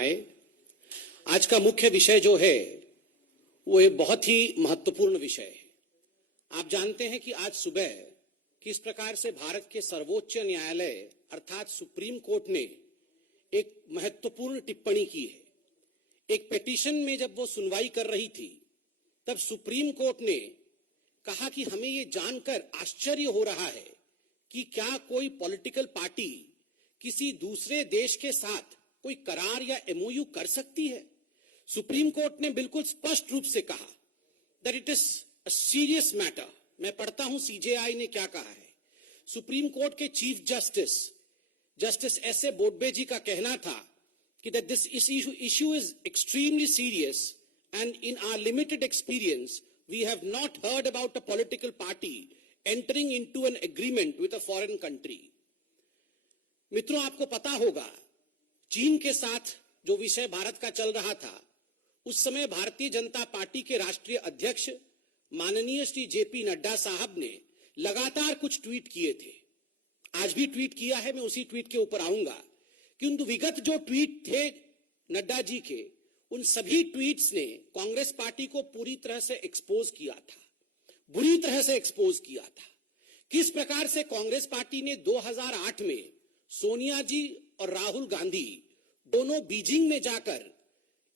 आए। आज का मुख्य विषय जो है वो एक बहुत ही महत्वपूर्ण विषय है। आप जानते हैं कि आज सुबह किस प्रकार से भारत के सर्वोच्च न्यायालय अर्थात सुप्रीम कोर्ट ने एक महत्वपूर्ण टिप्पणी की है। एक पिटीशन में जब वो सुनवाई कर रही थी तब सुप्रीम कोर्ट ने कहा कि हमें ये जानकर आश्चर्य हो रहा है कि क्या कोई पॉलिटिकल पार्टी किसी दूसरे देश के साथ कोई करार या एमओयू कर सकती है। सुप्रीम कोर्ट ने बिल्कुल स्पष्ट रूप से कहा that it is a serious matter. मैं पढ़ता हूं सीजेआई ने क्या कहा है। सुप्रीम कोर्ट के chief justice S A. Bobde ji का कहना था कि that this issue is extremely serious and in our limited experience we have not heard about a political party entering into an agreement with a foreign country. मित्रों, आपको पता होगा चीन के साथ जो विषय भारत का चल रहा था उस समय भारतीय जनता पार्टी के राष्ट्रीय अध्यक्ष माननीय श्री जेपी नड्डा साहब ने लगातार कुछ ट्वीट किए थे। आज भी ट्वीट किया है, मैं उसी ट्वीट के ऊपर आऊंगा। किंतु विगत जो ट्वीट थे नड्डा जी के, उन सभी ट्वीट्स ने कांग्रेस पार्टी को पूरी तरह से एक्सपोज किया था, बुरी तरह से एक्सपोज किया था। किस प्रकार से कांग्रेस पार्टी ने 2008 में सोनिया जी और राहुल गांधी दोनों बीजिंग में जाकर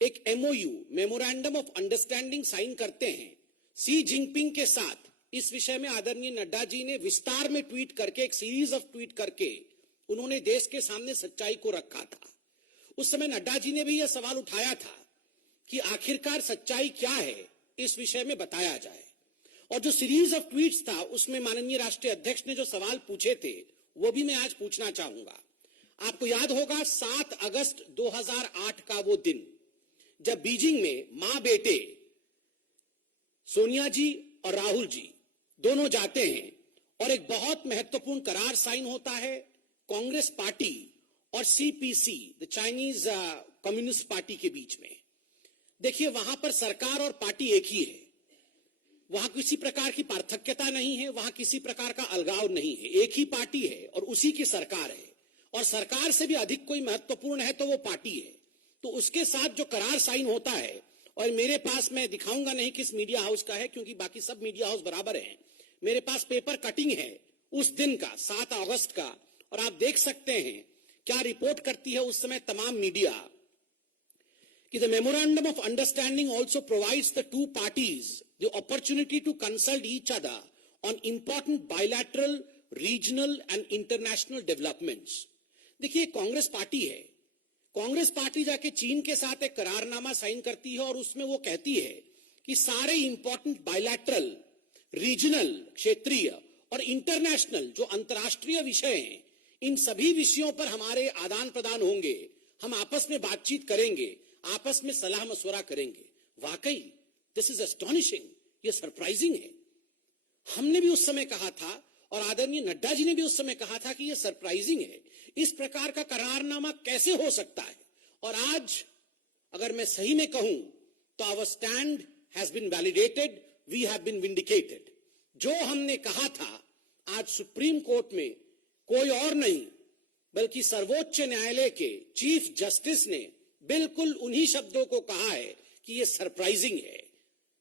एक MOU memorandum of understanding sign करते हैं सी जिनपिंग के साथ। इस विषय में आदरणीय नड्डा जी ने विस्तार में ट्वीट करके, एक सीरीज ऑफ ट्वीट करके उन्होंने देश के सामने सच्चाई को रखा था। उस समय नड्डा जी ने भी यह सवाल उठाया था कि आखिरकार सच्चाई क्या है, इस विषय में बताया जाए। और जो सीरीज ऑफ ट्वीट्स था उसमें माननीय राष्ट्रीय अध्यक्ष ने जो सवाल पूछे थे वो भी मैं आज पूछना चाहूंगा। आपको याद होगा 7 अगस्त 2008 का वो दिन जब बीजिंग में मां बेटे सोनिया जी और राहुल जी दोनों जाते हैं और एक बहुत महत्वपूर्ण करार साइन होता है कांग्रेस पार्टी और CPC the Chinese communist party के बीच में। देखिए, वहां पर सरकार और पार्टी एक ही है, वहां किसी प्रकार की पार्थक्यता नहीं है, वहां किसी प्रकार का अलगाव नहीं है, एक ही पार्टी है और उसी की सरकार है। और सरकार से भी अधिक कोई महत्वपूर्ण है तो वो पार्टी है। तो उसके साथ जो करार साइन होता है, और मेरे पास, मैं दिखाऊंगा नहीं किस मीडिया हाउस का है क्योंकि बाकी सब मीडिया हाउस बराबर हैं, मेरे पास पेपर कटिंग है उस दिन का 7 अगस्त का, और आप देख सकते हैं क्या रिपोर्ट करती है उस समय तमाम मीडिया कि the memorandum of understanding also provides the two parties the opportunity to consult each other on important bilateral, regional and international developments. देखिए, कांग्रेस पार्टी है, कांग्रेस पार्टी जाके चीन के साथ एक करारनामा साइन करती है और उसमें वो कहती है कि सारे इंपॉर्टेंट बायलैटरल, रीजनल, क्षेत्रीय और इंटरनेशनल जो अंतर्राष्ट्रीय विषय हैं, इन सभी विषयों पर हमारे आदान प्रदान होंगे, हम आपस में बातचीत करेंगे, आपस में सलाह मशवरा करेंगे। वाकई दिस इज एस्टॉनिशिंग, ये सरप्राइजिंग है। हमने भी उस समय कहा था और आदरणीय नड्डा जी ने भी उस समय कहा था कि यह सरप्राइजिंग है, इस प्रकार का करारनामा कैसे हो सकता है। और आज अगर मैं सही में कहूं तो our stand has been validated, we have been vindicated. जो हमने कहा था आज सुप्रीम कोर्ट में कोई और नहीं बल्कि सर्वोच्च न्यायालय के चीफ जस्टिस ने बिल्कुल उन्हीं शब्दों को कहा है कि यह सरप्राइजिंग है।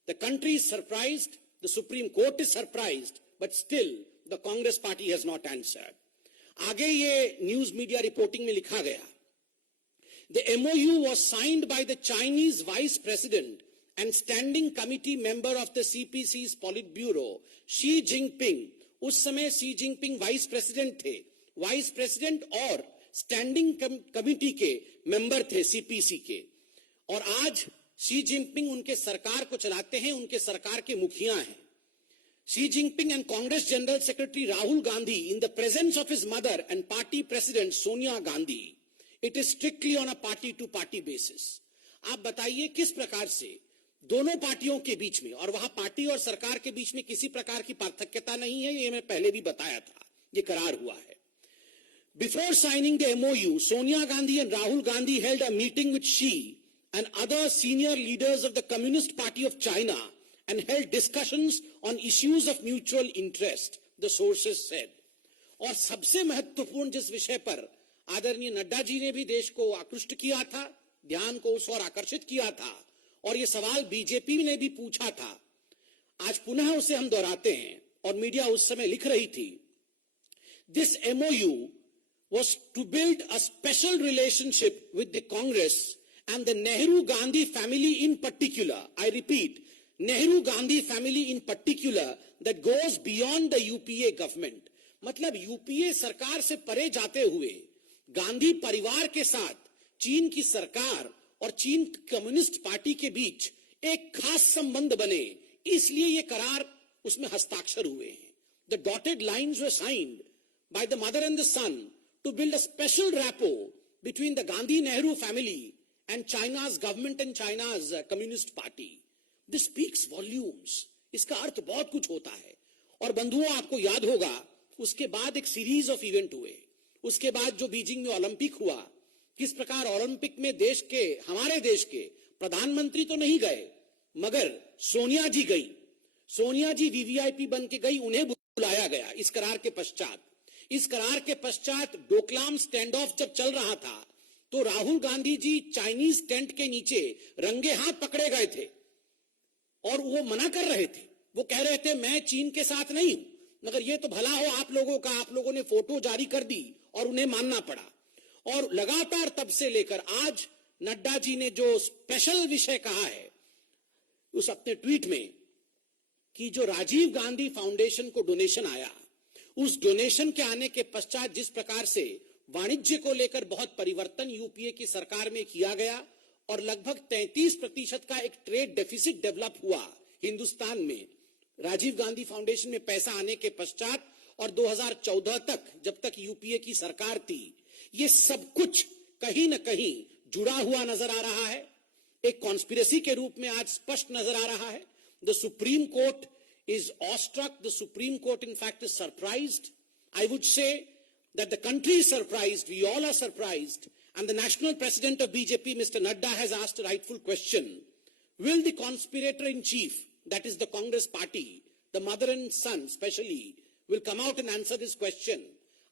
The country is surprised, the supreme court is surprised, but still the Congress party has not answered. आगे ये न्यूज मीडिया रिपोर्टिंग में लिखा गया, the MoU was signed by the Chinese vice president and standing committee member of the CPC's politburo Xi Jinping. उस समय Xi Jinping vice president थे, vice president और standing committee के member थे CPC के। और आज शी जिनपिंग उनके सरकार को चलाते हैं, उनके सरकार के मुखिया हैं। Xi Jinping and Congress General Secretary Rahul Gandhi in the presence of his mother and party president Sonia Gandhi. It is strictly on a party-to-party basis. आप बताइए किस प्रकार से दोनों पार्टियों के बीच में, और वहां पार्टी और सरकार के बीच में किसी प्रकार की पार्थक्यता नहीं है, ये मैं पहले भी बताया था, ये करार हुआ है। Before signing the MOU, Sonia Gandhi and Rahul Gandhi held a meeting with Xi and other senior leaders of the Communist Party of China and held discussions on issues of mutual interest, the sources said. और सबसे महत्वपूर्ण जिस विषय पर आदरणीय नड्डा जी ने भी देश को आकृष्ट किया था ध्यान को उस ओर आकर्षित किया था और ये सवाल बीजेपी ने भी पूछा था। आज पुनः उसे हम दोहराते हैं और मीडिया उस समय लिख रही थी, this MOU was to build a special relationship with the Congress and the Nehru-Gandhi family in particular. I repeat, Nehru-Gandhi family in particular that goes beyond the UPA government. मतलब यूपीए सरकार से परे जाते हुए गांधी परिवार के साथ चीन की सरकार और चीन कम्युनिस्ट पार्टी के बीच एक खास संबंध बने, इसलिए ये करार उसमें हस्ताक्षर हुए हैं. The dotted lines were signed by the mother and the son to build a special rapport between the Gandhi-Nehru family and China's government and China's Communist Party. This speaks volumes. इसका अर्थ बहुत कुछ होता है. और बंधुओं, आपको याद होगा उसके बाद एक सीरीज ऑफ इवेंट हुए. उसके बाद जो बीजिंग में ओलंपिक हुआ, किस प्रकार ओलंपिक में हमारे देश के प्रधानमंत्री तो नहीं गए, मगर सोनिया जी गई. सोनिया जी वीवीआईपी बन के गई, उन्हें बुलाया गया इस करार के पश्चात. इस करार के पश्चात डोकलाम स्टैंड ऑफ जब चल रहा था तो राहुल गांधी जी चाइनीज टेंट के नीचे रंगे हाथ पकड़े गए थे और वो मना कर रहे थे. वो कह रहे थे मैं चीन के साथ नहीं हूं, मगर ये तो भला हो आप लोगों का, आप लोगों ने फोटो जारी कर दी और उन्हें मानना पड़ा. और लगातार तब से लेकर आज नड्डा जी ने जो स्पेशल विषय कहा है उस अपने ट्वीट में कि जो राजीव गांधी फाउंडेशन को डोनेशन आया, उस डोनेशन के आने के पश्चात जिस प्रकार से वाणिज्य को लेकर बहुत परिवर्तन यूपीए की सरकार में किया गया और लगभग 33% का एक ट्रेड डेफिसिट डेवलप हुआ हिंदुस्तान में राजीव गांधी फाउंडेशन में पैसा आने के पश्चात, और 2014 तक जब तक यूपीए की सरकार थी, ये सब कुछ कहीं न कहीं जुड़ा हुआ नजर आ रहा है. एक कॉन्स्पिरेसी के रूप में आज स्पष्ट नजर आ रहा है. The supreme court is awestruck. The Supreme Court, in fact, is surprised. I would say that the country is surprised. We all are surprised. And the national president of BJP, Mr. Nadda, has asked a rightful question. Will the conspirator in chief, that is the Congress party, the mother and son especially, will come out and answer this question?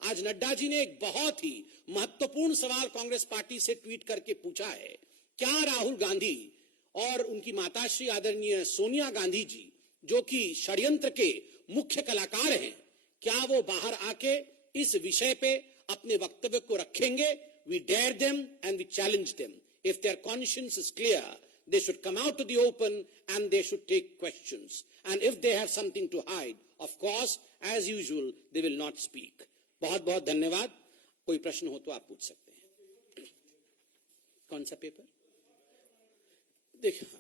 आज नड्डा जी ने एक बहुत ही महत्वपूर्ण सवाल Congress party से tweet करके पूछा है, क्या राहुल गांधी और उनकी माताश्री आदरणीय सोनिया गांधी जी, जो कि षड्यंत्र के मुख्य कलाकार हैं, क्या वो बाहर आके इस विषय पे अपने वक्तव्य को रखेंगे? We dare them and we challenge them. If their conscience is clear, they should come out to the open and they should take questions. And if they have something to hide, of course, as usual, they will not speak. बहुत बहुत धन्यवाद. कोई प्रश्न हो तो आप पूछ सकते हैं. कौन सा पेपर? देखिए,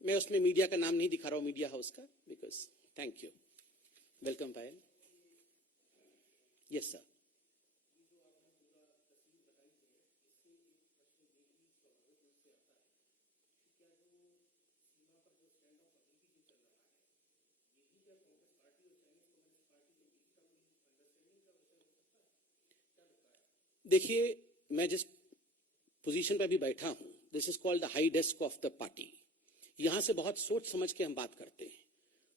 मैं उसमें मीडिया का नाम नहीं दिखा रहा हूं, मीडिया हाउस का, because thank you. Welcome Payal. Yes sir. देखिए, मैं जिस पोजीशन पर अभी बैठा हूं, this is called the high desk of the party. यहां से बहुत सोच समझ के हम बात करते हैं.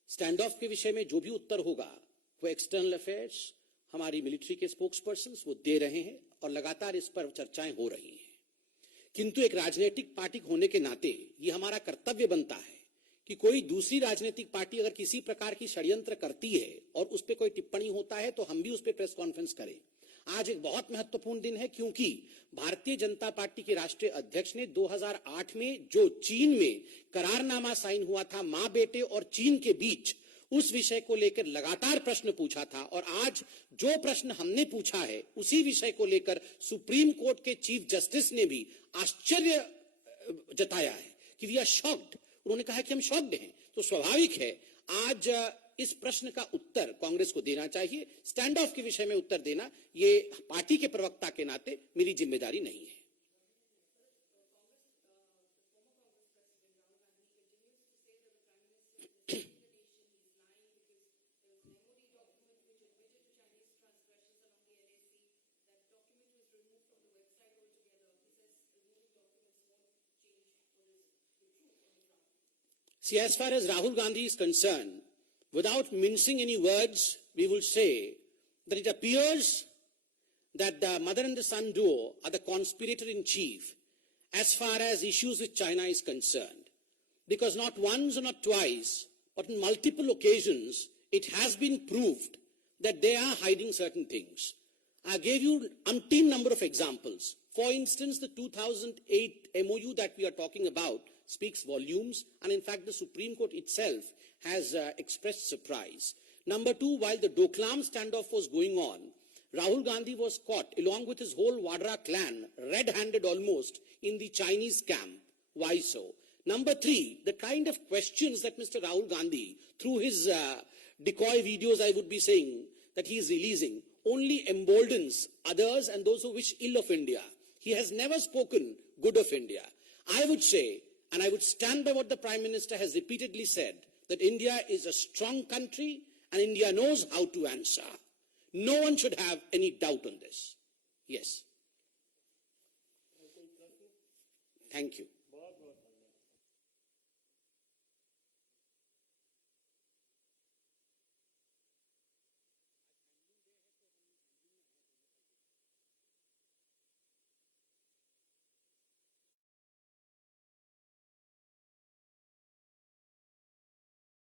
स्टैंड ऑफ के विषय में जो भी उत्तर होगा वो एक्सटर्नल अफेयर्स, हमारी मिलिट्री के स्पोक्स पर्सन वो दे रहे हैं और लगातार इस पर चर्चाएं हो रही हैं. किंतु एक राजनीतिक पार्टी होने के नाते ये हमारा कर्तव्य बनता है कि कोई दूसरी राजनीतिक पार्टी अगर किसी प्रकार की षड्यंत्र करती है और उस पर कोई टिप्पणी होता है तो हम भी उस पर प्रेस कॉन्फ्रेंस करें. आज एक बहुत महत्वपूर्ण दिन है क्योंकि भारतीय जनता पार्टी के राष्ट्रीय अध्यक्ष ने 2008 में जो चीन में करारनामा साइन हुआ था मां बेटे और चीन के बीच, उस विषय को लेकर लगातार प्रश्न पूछा था. और आज जो प्रश्न हमने पूछा है उसी विषय को लेकर सुप्रीम कोर्ट के चीफ जस्टिस ने भी आश्चर्य जताया है कि वी आर शॉक्ड. उन्होंने कहा कि हम शॉक्ड हैं. तो स्वाभाविक है आज इस प्रश्न का उत्तर कांग्रेस को देना चाहिए. स्टैंड ऑफ के विषय में उत्तर देना ये पार्टी के प्रवक्ता के नाते मेरी जिम्मेदारी नहीं है. See, as far as Rahul Gandhi is concerned, without mincing any words, we will say that it appears that the mother and the son duo are the conspirator in chief, as far as issues with China is concerned. Because not once or not twice, but on multiple occasions, it has been proved that they are hiding certain things. I gave you umpteen number of examples. For instance, the 2008 MOU that we are talking about speaks volumes, and in fact, the Supreme Court itself has expressed surprise. Number two, while the Doklam standoff was going on, Rahul Gandhi was caught, along with his whole Vadra clan, red-handed almost, in the Chinese camp. Why so? Number three, the kind of questions that Mr. Rahul Gandhi, through his decoy videos, I would be saying, that he is releasing, only emboldens others and those who wish ill of India. He has never spoken good of India. I would say, and I would stand by what the Prime Minister has repeatedly said, that India is a strong country and India knows how to answer. No one should have any doubt on this. Yes. Thank you.